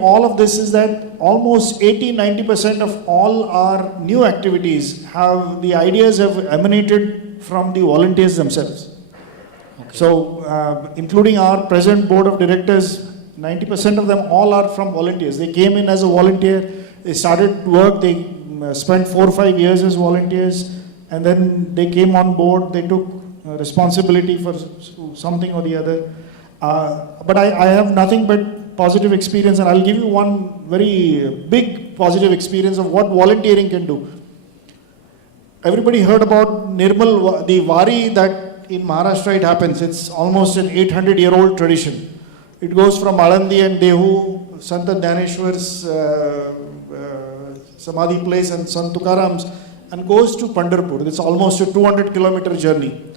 all of this is that almost 80-90% of all our new activities the ideas have emanated from the volunteers themselves. Okay. So, including our present board of directors, 90% of them all are from volunteers. They came in as a volunteer, they started work, they spent 4 or 5 years as volunteers, and then they came on board, they took responsibility for something or the other. But I have nothing but positive experience, and I'll give you one very big positive experience of what volunteering can do. Everybody heard about Nirmal, the Wari that in Maharashtra it happens. It's almost an 800-year-old tradition. It goes from Alandi and Dehu, Sant Dhaneshwar's Samadhi place and Sant Tukaram's, and goes to Pandharpur. It's almost a 200-kilometer journey.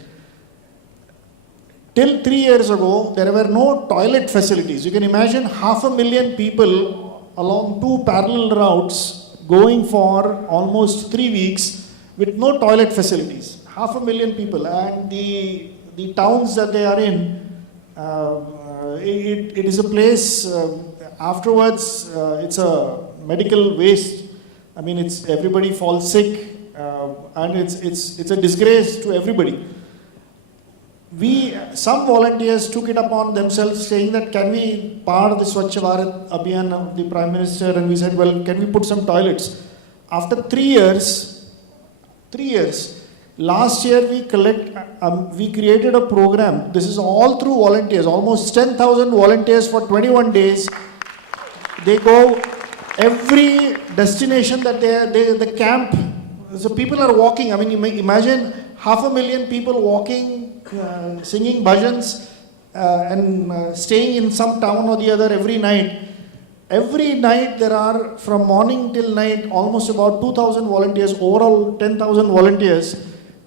Till 3 years ago, there were no toilet facilities. You can imagine 500,000 people along 2 parallel routes going for almost 3 weeks with no toilet facilities. 500,000 people, and the towns that they are in, it is a place, afterwards, it's a medical waste. I mean, everybody falls sick, and it's a disgrace to everybody. Some volunteers took it upon themselves saying that can we part the Swachh Bharat Abhiyan of the Prime Minister, and we said, well, can we put some toilets? After 3 years, last year we created a program. This is all through volunteers, almost 10,000 volunteers for 21 days. They go every destination that the camp, so people are walking. I mean, you may imagine 500,000 people walking, singing bhajans, and staying in some town or the other every night. Every night there are, from morning till night, almost about 2,000 volunteers, overall 10,000 volunteers.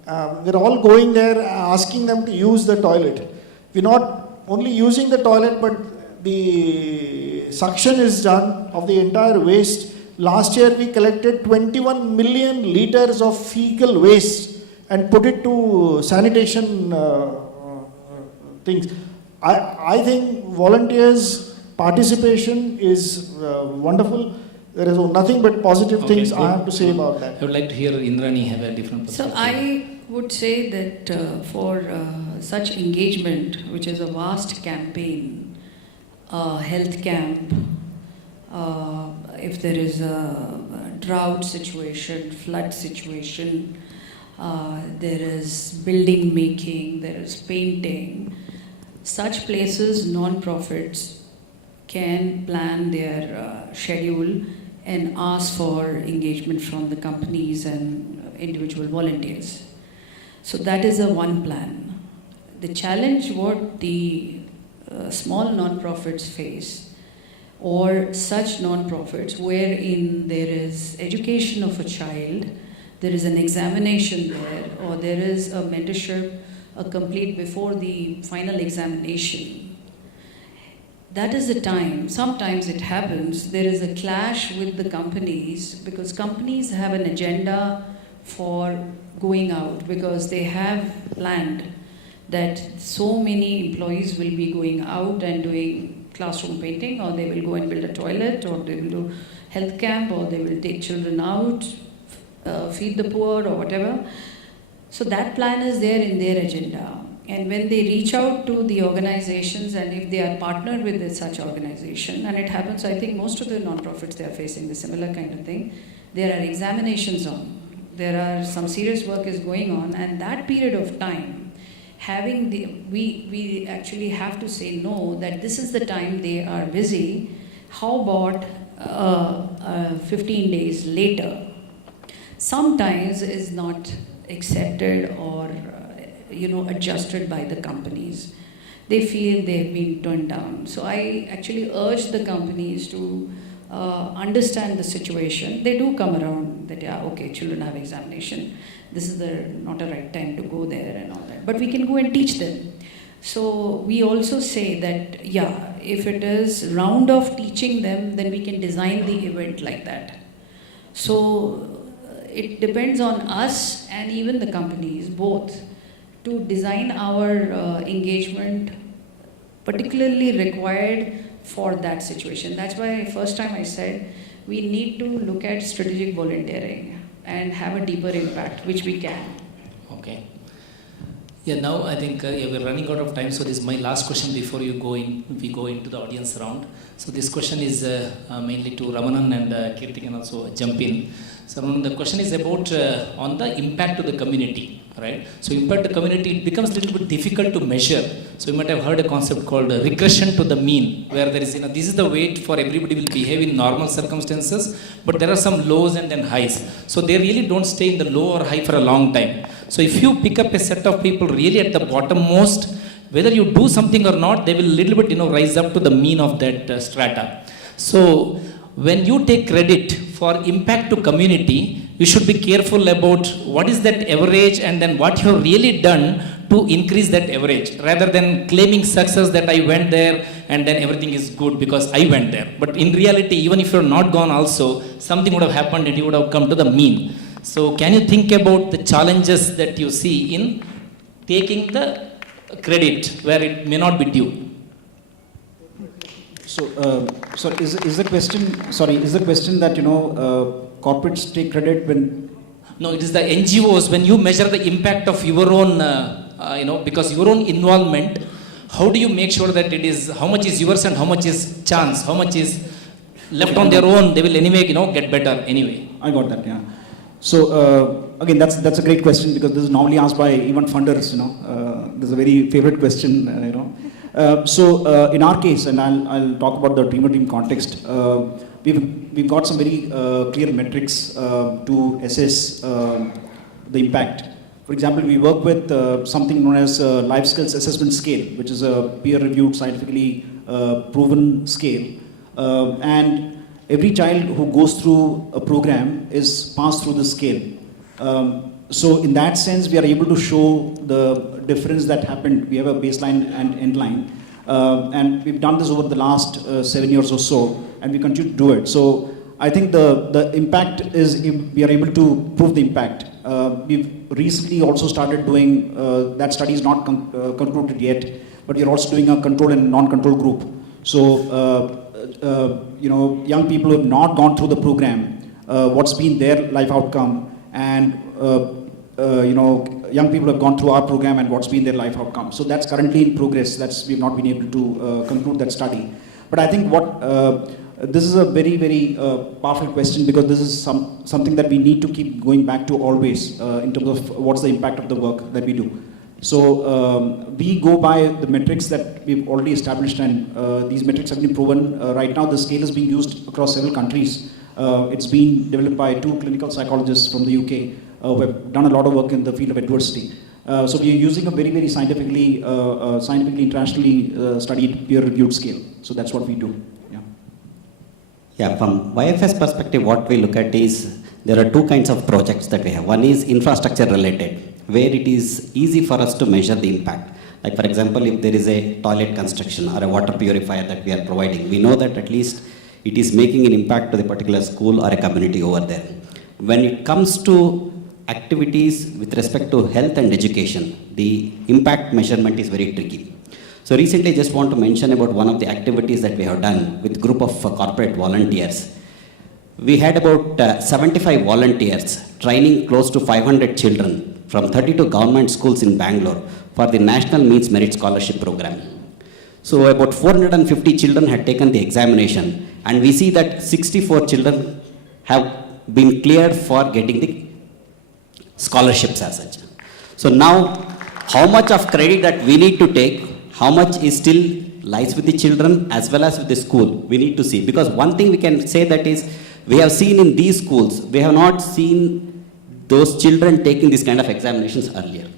They're all going there, asking them to use the toilet. We're not only using the toilet, but the suction is done of the entire waste. Last year we collected 21 million liters of fecal waste and put it to sanitation things. I think volunteers' participation is wonderful. There is nothing but positive things I have to say about that. I would like to hear Indrani have a different perspective. So I would say that for such engagement, which is a vast campaign, health camp, if there is a drought situation, flood situation, there is building making, there is painting. Such places, non-profits can plan their schedule and ask for engagement from the companies and individual volunteers. So that is one plan. The challenge what the small non-profits face, or such non-profits wherein there is education of a child, there is an examination there, or there is a mentorship complete before the final examination. That is the time. Sometimes it happens, there is a clash with the companies, because companies have an agenda for going out, because they have planned that so many employees will be going out and doing classroom painting, or they will go and build a toilet, or they will do health camp, or they will take children out, feed the poor, or whatever. So that plan is there in their agenda. And when they reach out to the organizations, and if they are partnered with such organization, and it happens, I think most of the non-profits, they are facing the similar kind of thing. There are examinations on. There are some serious work is going on, and that period of time, we actually have to say no, that this is the time they are busy. How about 15 days later? Sometimes is not accepted or adjusted by the companies. They feel they've been turned down. So I actually urge the companies to understand the situation. They do come around that, yeah, okay, children have examination. This is not a right time to go there and all that. But we can go and teach them. So we also say that, yeah, if it is round of teaching them, then we can design the event like that. So it depends on us and even the companies, both, to design our engagement particularly required for that situation. That's why first time I said we need to look at strategic volunteering and have a deeper impact, which we can. Okay. Yeah, now I think yeah, we're running out of time, so this is my last question before we go into the audience round. So this question is mainly to Ramanan, and Kirti can also jump in. So Ramanan, the question is about on the impact to the community, right? So impact to the community, it becomes a little bit difficult to measure. So you might have heard a concept called regression to the mean, where there is, this is the way for everybody will behave in normal circumstances, but there are some lows and then highs. So they really don't stay in the low or high for a long time. So if you pick up a set of people really at the bottommost, whether you do something or not, they will little bit, rise up to the mean of that strata. So when you take credit for impact to community, you should be careful about what is that average and then what you have really done to increase that average, rather than claiming success that I went there and then everything is good because I went there. But in reality, even if you're not gone also, something would have happened and you would have come to the mean. So can you think about the challenges that you see in taking the credit where it may not be due? So is the question that corporates take credit when? No, it is the NGOs. When you measure the impact of your own, because your own involvement, how do you make sure that it is, how much is yours and how much is chance, how much is left on their own? They will anyway, get better anyway. I got that. Yeah. So again, that's a great question, because this is normally asked by even funders. This is a very favorite question. So in our case, and I'll talk about the Dreamer Team context. We've got some very clear metrics to assess the impact. For example, we work with something known as Life Skills Assessment Scale, which is a peer-reviewed, scientifically proven scale, and every child who goes through a program is passed through the scale. So in that sense, we are able to show the difference that happened. We have a baseline and end line. And we've done this over the last 7 years or so, and we continue to do it. So I think the impact is, we are able to prove the impact. We've recently also started doing, that study is not concluded yet, but we're also doing a control and non-control group. So young people who have not gone through the program, what's been their life outcome, and young people have gone through our program and what's been their life outcome. So that's currently in progress. We've not been able to conclude that study. But I think this is a very, very powerful question, because this is something that we need to keep going back to always in terms of what's the impact of the work that we do. So we go by the metrics that we've already established, and these metrics have been proven. Right now the scale is being used across several countries. It's been developed by 2 clinical psychologists from the UK who have done a lot of work in the field of adversity. So we are using a very, very scientifically internationally studied peer-reviewed scale. So that's what we do. Yeah, from YFS perspective, what we look at is there are 2 kinds of projects that we have. One is infrastructure related, where it is easy for us to measure the impact. Like for example, if there is a toilet construction or a water purifier that we are providing, we know that at least it is making an impact to the particular school or a community over there. When it comes to activities with respect to health and education, the impact measurement is very tricky. So recently I just want to mention about one of the activities that we have done with a group of corporate volunteers. We had about 75 volunteers training close to 500 children from 32 government schools in Bangalore for the National Means Merit Scholarship Program. So about 450 children had taken the examination, and we see that 64 children have been cleared for getting the scholarships as such. So now, how much of credit that we need to take, how much is still lies with the children as well as with the school, we need to see. Because one thing we can say that is, we have seen in these schools, we have not seen those children taking this kind of examinations earlier.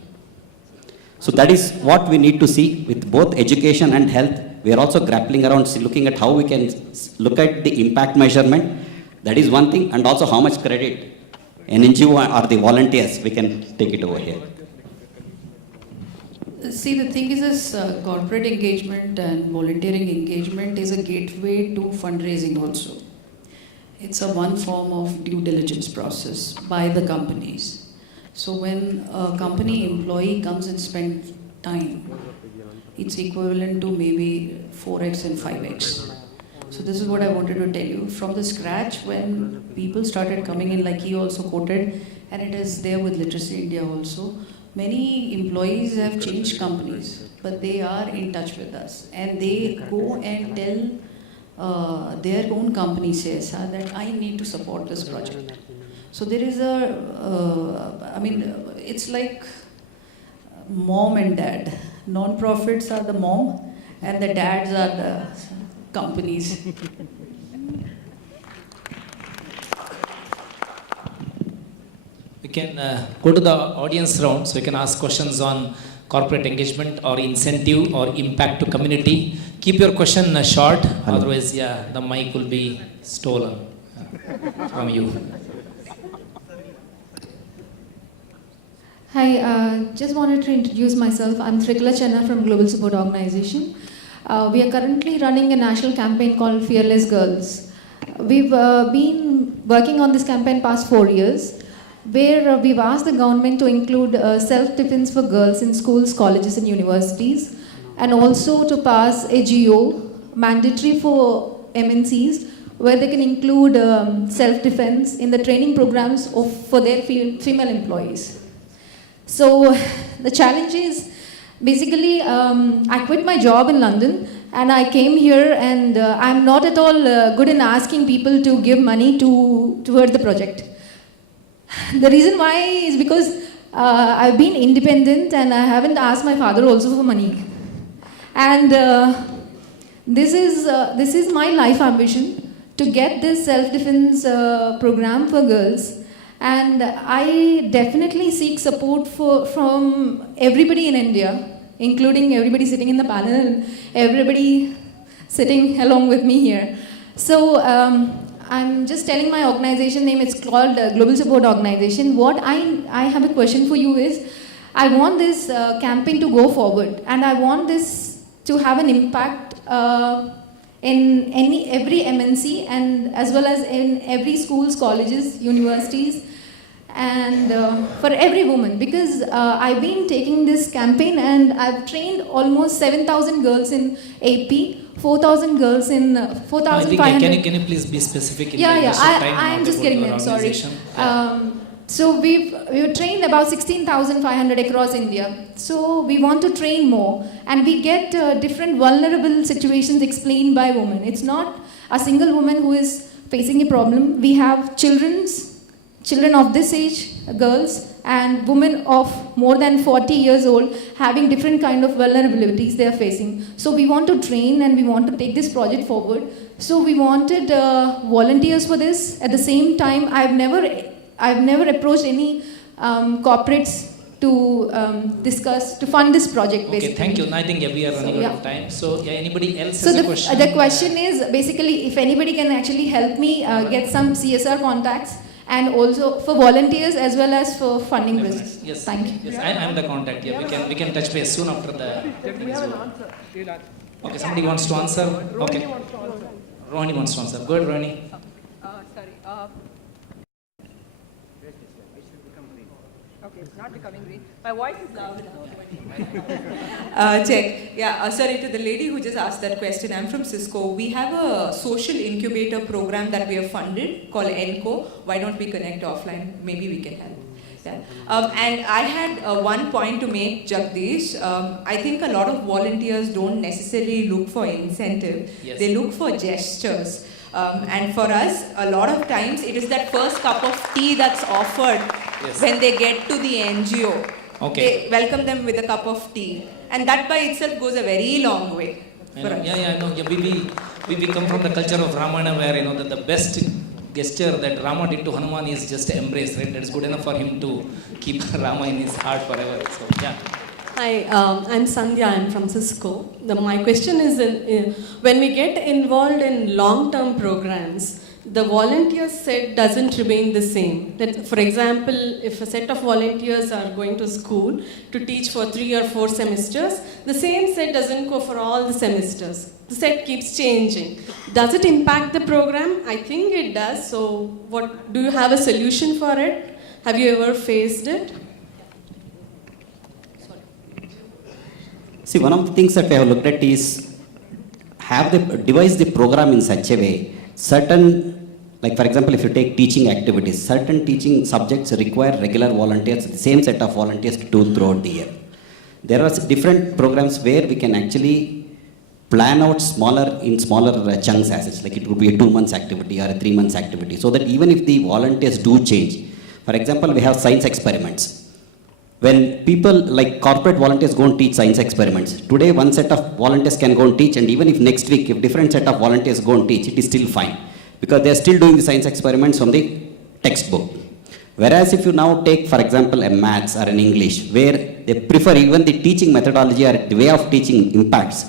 So that is what we need to see with both education and health. We are also grappling around looking at how we can look at the impact measurement. That is one thing, and also how much credit an NGO or the volunteers, we can take it over here. See, the thing is this corporate engagement and volunteering engagement is a gateway to fundraising also. It's a one form of due diligence process by the companies. So when a company employee comes and spends time, it's equivalent to maybe 4x and 5x. So this is what I wanted to tell you. From the scratch, when people started coming in, like he also quoted, and it is there with Literacy India also, many employees have changed companies, but they are in touch with us. And they go and tell their own company CSR that I need to support this project. So there is it's like mom and dad. Non-profits are the mom and the dads are the companies. We can go to the audience round, so you can ask questions on corporate engagement or incentive or impact to community. Keep your question short, otherwise, the mic will be stolen from you. Hi, just wanted to introduce myself. I'm Trikla Chenna from Global Support Organization. We are currently running a national campaign called Fearless Girls. We've been working on this campaign past 4 years, where we've asked the government to include self-defense for girls in schools, colleges and universities, and also to pass a GO mandatory for MNCs, where they can include self-defense in the training programs for their female employees. So the challenge is basically I quit my job in London and I came here, and I'm not at all good in asking people to give money toward the project. The reason why is because I've been independent and I haven't asked my father also for money. And this is my life ambition, to get this self-defense program for girls. And I definitely seek support from everybody in India, including everybody sitting in the panel and everybody sitting along with me here. So I'm just telling my organization name. It's called Global Support Organization. What I have a question for you is, I want this campaign to go forward, and I want this to have an impact in every MNC, and as well as in every schools, colleges, universities, and for every woman, because I've been taking this campaign and I've trained almost 7,000 girls in AP, 4,000 girls in 4,500. Can you please be specific? I'm just getting there, sorry. So we've trained about 16,500 across India. So we want to train more, and we get different vulnerable situations explained by women. It's not a single woman who is facing a problem. We have children of this age, girls, and women of more than 40 years old having different kind of vulnerabilities they are facing. So we want to train and we want to take this project forward. So we wanted volunteers for this. At the same time, I've never approached any corporates to fund this project, basically. Okay, thank you. I think we are running out of time. So anybody else so has a question? The question is basically if anybody can actually help me get some CSR contacts, and also for volunteers as well as for funding business. Yes. Thank you. Yes, I am the contact. Yeah, we can touch base soon after the. Okay, somebody wants to answer. Okay. Rohini wants to answer. Go ahead, Rohini. Okay, it's not becoming green. My voice is loud enough. Check. Yeah, sorry to the lady who just asked that question. I'm from Cisco. We have a social incubator program that we have funded called NGO. Why don't we connect offline? Maybe we can help. Yeah. And I had one point to make, Jagdish. I think a lot of volunteers don't necessarily look for incentive. Yes. They look for gestures. And for us, a lot of times it is that first cup of tea that's offered when they get to the NGO. Okay. They welcome them with a cup of tea. And that by itself goes a very long way. I know. Yeah, I know. Yeah, we come from the culture of Ramayana, where that the best gesture that Rama did to Hanuman is just embrace, right? That is good enough for him to keep Rama in his heart forever. So, yeah. Hi, I'm Sandhya, I'm from Cisco. My question is, when we get involved in long-term programs, the volunteer set doesn't remain the same. That, for example, if a set of volunteers are going to school to teach for 3 or 4 semesters, the same set doesn't go for all the semesters. The set keeps changing. Does it impact the program? I think it does. So do you have a solution for it? Have you ever faced it? See, one of the things that we have looked at is devise the program in such a way, certain, like for example, if you take teaching activities, certain teaching subjects require regular volunteers, the same set of volunteers to do throughout the year. There are different programs where we can actually plan out smaller chunks as such, like it would be a 2 months activity or a 3 months activity, so that even if the volunteers do change, for example, we have science experiments. When people like corporate volunteers go and teach science experiments, today one set of volunteers can go and teach, and even if next week, if different set of volunteers go and teach, it is still fine, because they are still doing the science experiments from the textbook. Whereas if you now take, for example, a maths or an English, where they prefer even the teaching methodology or the way of teaching impacts,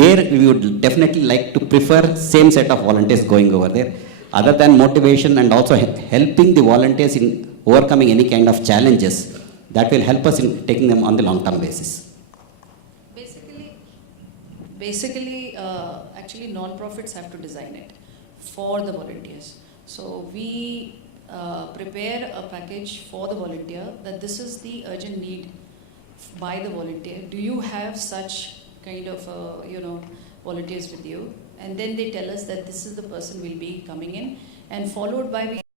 there we would definitely like to prefer same set of volunteers going over there, other than motivation and also helping the volunteers in overcoming any kind of challenges. That will help us in taking them on the long-term basis. Basically, actually non-profits have to design it for the volunteers. So we prepare a package for the volunteer that this is the urgent need by the volunteer. Do you have such kind of volunteers with you? And then they tell us that this is the person will be coming in, and followed by